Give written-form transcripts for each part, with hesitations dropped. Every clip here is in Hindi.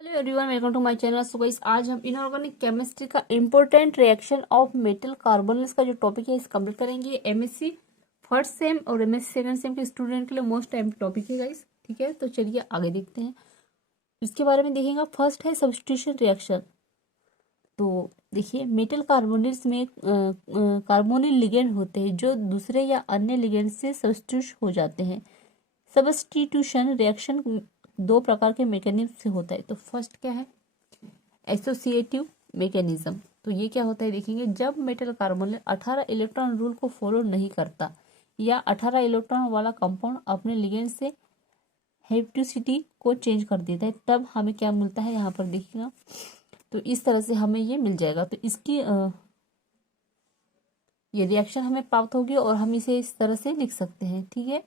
Hello everyone, welcome to my channel. So guys, आज हम इनऑर्गेनिक केमिस्ट्री का important reaction of metal carbonyls का जो टॉपिक है इस कंप्लीट करेंगे। एमएससी फर्स्ट सेम और एमएससी सेकंड सेम के स्टूडेंट के लिए मोस्ट टाइम टॉपिक है गाइस। ठीक है, तो चलिए आगे देखते हैं। इसके बारे में देखेंगे। फर्स्ट है सब्स्टिट्यूशन रिएक्शन। तो देखिए, मेटल कार्बोनिल्स में कार्बोनिल लिगेंड होते हैं जो दूसरे या अन्य लिगेंड से सब्स्टिट्यूट हो जाते हैं। सब्स्टिट्यूशन रिएक्शन दो प्रकार के मैकेनिज्म से होता है। तो फर्स्ट क्या है? Associative mechanism. तो ये क्या होता है देखेंगे, जब मेटल कार्बोनिल 18 इलेक्ट्रॉन रूल को फॉलो नहीं करता या 18 इलेक्ट्रॉन वाला कंपाउंड अपने लिगेंड से हेप्टिसिटी को चेंज कर देता है, तब हमें क्या मिलता है यहाँ पर देखिएगा। तो इस तरह से हमें ये मिल जाएगा। तो इसकी ये रिएक्शन हमें प्राप्त होगी और हम इसे इस तरह से लिख सकते हैं। ठीक है,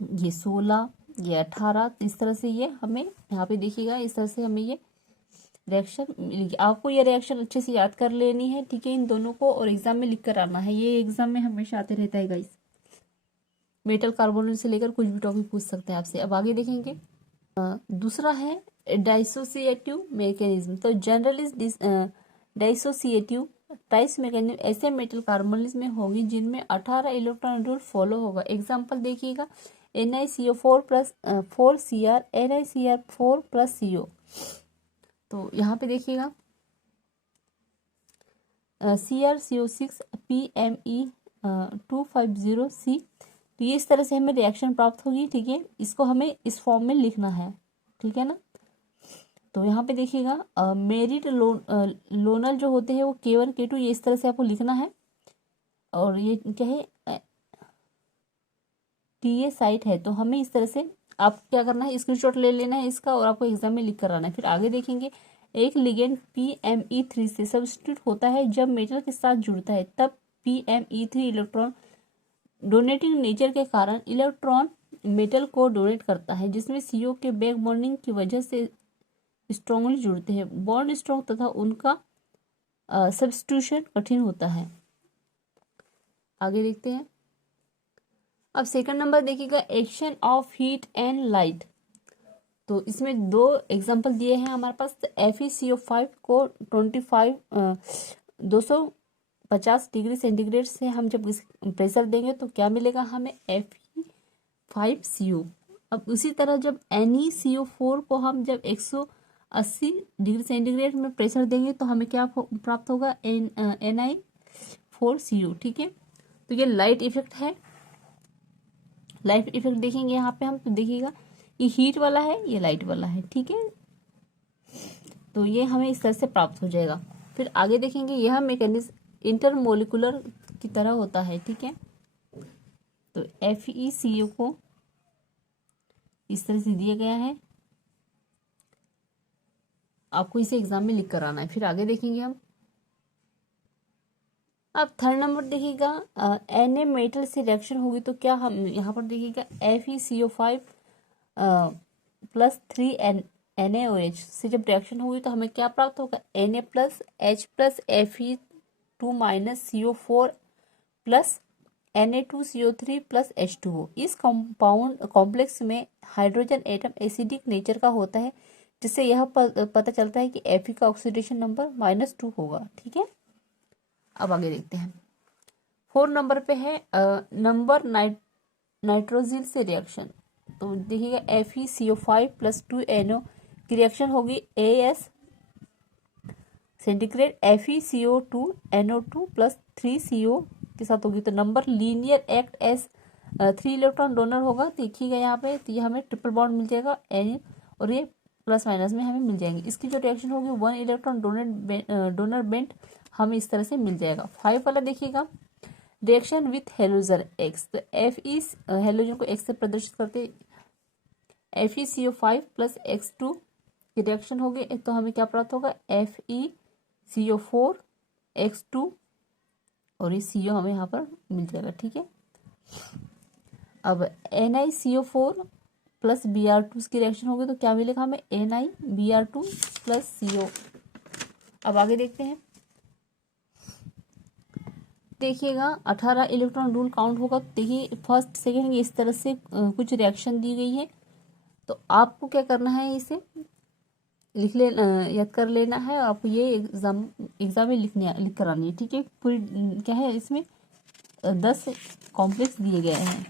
ये 16, ये 18, इस तरह से ये हमें यहाँ पे देखिएगा, इस तरह से हमें ये रिएक्शन मिलेगी। आपको ये रिएक्शन अच्छे से याद कर लेनी है, ठीक है, इन दोनों को, और एग्जाम में लिख कर आना है। ये एग्जाम में हमेशा आते रहता है गाइस। मेटल कार्बोनेट से लेकर कुछ भी टॉपिक पूछ सकते हैं आपसे। अब आगे देखेंगे। दूसरा है डाइसोसिएटिव मैकेनिज्म। तो जनरल इज डाइसोसिएटिव ट्राइस मैकेनिज्म ऐसे मेटल कार्बोनिल्स में होगी जिनमें 18 इलेक्ट्रॉन रूल फॉलो होगा। एग्जाम्पल देखिएगा, NiCO4 plus 4Cr, NiCr4 plus CO। तो यहाँ पे देखिएगा CrCO6 PMe250C। तो ये इस तरह से हमें रिएक्शन प्राप्त होगी। ठीक है, इसको हमें इस फॉर्म में लिखना है, ठीक है ना। तो यहाँ पे देखिएगा मेरिट लोनल जो होते हैं वो K1 K2, ये इस तरह से आपको लिखना है। और ये क्या है, TA साइट है। तो हमें इस तरह से आप क्या करना है, स्क्रीनशॉट ले लेना है इसका और आपको एग्जाम में लिख कर आना है। फिर आगे देखेंगे, एक लिगेंड PMe3 से सब्स्टिट्यूट होता है जब मेटल के साथ जुड़ता है, तब PMe3 इलेक्ट्रॉन डोनेटिंग नेचर के कारण इलेक्ट्रॉन मेटल को डोनेट करता है, जिसमें CO के बैक बॉन्डिंग की वजह से स्ट्रांगली जुड़ते हैं। बॉन्ड स्ट्रॉन्ग तथा उनका सब्स्टिट्यूशन कठिन होता है। आगे देखते हैं। अब सेकंड नंबर देखिएगा, action of heat and light. तो इसमें दो एग्जांपल दिए हैं हमारे पास। FeCO5 को 250 डिग्री सेंटीग्रेड से हम जब प्रेशर देंगे तो क्या मिलेगा हमें, Fe5CO। अब उसी तरह जब NeCO4 को हम जब 180 डिग्री सेंटीग्रेड में प्रेशर देंगे तो हमें क्या प्राप्त होगा, Ni4CO। ठीक है, तो ये लाइट इफेक्ट है। लाइट इफेक्ट देखेंगे यहाँ पे हम, तो देखिएगा ये हीट वाला है, ये लाइट वाला है। ठीक है, तो ये हमें इस तरह से प्राप्त हो जाएगा। फिर आगे देखेंगे, यह मैकेनिज्म इंटरमोलिकुलर की तरह होता है। ठीक है, तो FeCO को इस तरह से दिया गया है, आपको इसे एग्जाम में लिख कर आना है। फिर आगे देखेंगे हम। अब थर्ड नंबर देखिएगा, Na मेटल से रिएक्शन होगी तो क्या हम यहाँ पर देखिएगा FeCO5 प्लस 3 NaOH से जब रिएक्शन होगी तो हमें क्या प्राप्त होगा, Na plus H plus Fe2 minus CO4 plus Na2CO3 plus H2O। इस कंपाउंड कॉम्प्लेक्स में हाइड्रोजन एटम एसिडिक नेचर का होता है, जिससे यह पता चलता है कि Fe का ऑक्सीडेशन नंबर -2 होगा। ठीक है, अब आगे देखते हैं। 4 नंबर पे है नंबर नाइट्रोजिल से रिएक्शन। तो देखिएगा FeCO5 प्लस 2NO की रिएक्शन होगी AS centigrade FeCO2NO2 plus 3CO के साथ होगी। तो number linear act S 3 electron donor होगा। देखिएगा यहाँ पे, तो ये हमें ट्रिपल बॉन्ड मिल जाएगा N, और ये प्लस माइनस में हमें मिल जाएंगे। इसकी जो रिएक्शन होगी 1 इलेक्ट्रॉन डोनर बेंट हमें इस तरह से मिल जाएगा। 5 वाला देखिएगा, रिएक्शन विथ हेलोजन X। तो Fe हेलोजन को X से प्रदर्शित करते FeCO5 प्लस X2 की रिएक्शन होगी, तो हमें क्या प्राप्त होगा, FeCO4 X2, और ये CO हमें यहाँ पर मिल जाएगा। ठीक है, अब NiCO4 प्लस Br2 की रिएक्शन होगी तो क्या मिलेगा हमें, NiBr2 प्लस CO। अब आगे देखते हैं। देखिएगा 18 इलेक्ट्रॉन रूल काउंट होगा। देखिए फर्स्ट सेकेंड इस तरह से कुछ रिएक्शन दी गई है, तो आपको क्या करना है, इसे लिख लेना, याद कर लेना है। और आपको ये एग्जाम में लिख कर आनी है, ठीक है। पूरी क्या है इसमें 10 कॉम्प्लेक्स दिए गए हैं।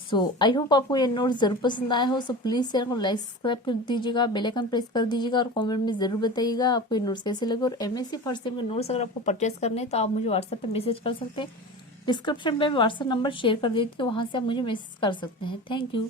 सो आई होप आपको ये नोट्स जरूर पसंद आए हो। सो प्लीज चैनल को लाइक सब्सक्राइब कर दीजिएगा, बेल आइकन प्रेस कर दीजिएगा और कमेंट में जरूर बताइएगा आपको ये नोट्स कैसे लगे। और एमएससी फर्स्ट सेम के नोट्स अगर आपको परचेस करने हैं तो आप मुझे व्हाट्सएप पे मैसेज कर सकते हैं। डिस्क्रिप्शन में व्हाट्सएप नंबर शेयर कर देती हूँ, वहाँ से आप मुझे मैसेज कर सकते हैं। Thank you.